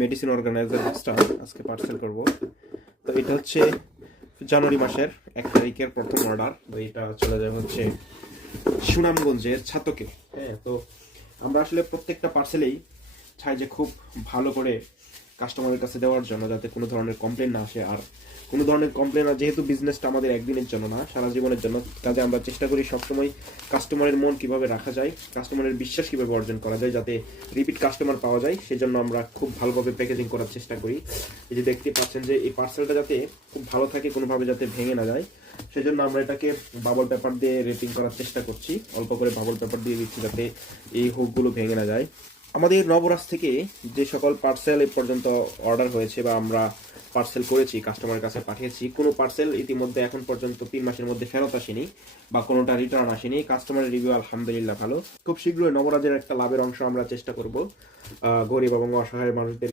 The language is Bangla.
মেডিসিন অর্গানাইজার বক্সটা আজকে পার্সেল করব। তো এটা হচ্ছে জানুয়ারি মাসের 1 তারিখের প্রথম অর্ডার। তো এটা চলে যাবে হচ্ছে সুনামগঞ্জের ছাতকে। হ্যাঁ, তো আমরা আসলে প্রত্যেকটা পার্সেলেই চাই যে খুব ভালো করে কাস্টমারের কাছে দেওয়ার জন্য, যাতে কোনো ধরনের কমপ্লেন না আসে। আর কোনো ধরনের কমপ্লেন, আর যেহেতু বিজনেসটা আমাদের একদিনের জন্য না, সারা জীবনের জন্য, কাজে আমরা চেষ্টা করি সবসময় কাস্টমারের মন কিভাবে রাখা যায়, কাস্টমারের বিশ্বাস কিভাবে অর্জন করা যায়, যাতে রিপিট কাস্টমার পাওয়া যায়। সেজন্য আমরা খুব ভালোভাবে প্যাকেজিং করার চেষ্টা করি। এই যে দেখতে পাচ্ছেন যে এই পার্সেলটা যাতে খুব ভালো থাকে, কোনোভাবে যাতে ভেঙে না যায়, সেজন্য আমরা এটাকে বাবল পেপার দিয়ে রেপিং করার চেষ্টা করছি। অল্প করে বাবল পেপার দিয়ে দিচ্ছি যাতে এই হুকগুলো ভেঙে না যায়। আমাদের নবরাজ থেকে যে সকল পার্সেল এ পর্যন্ত অর্ডার হয়েছে বা আমরা পার্সেল করেছি, কাস্টমারের কাছে পাঠিয়েছি, কোনো পার্সেল ইতিমধ্যে এখন পর্যন্ত 3 মাসের মধ্যে ফেরত আসেনি বা কোনোটা রিটার্ন আসেনি। কাস্টমারের রিভিউ আলহামদুলিল্লাহ ভালো। খুব শীঘ্রই নবরাজের একটা লাভের অংশ আমরা চেষ্টা করব গরিব এবং অসহায় মানুষদের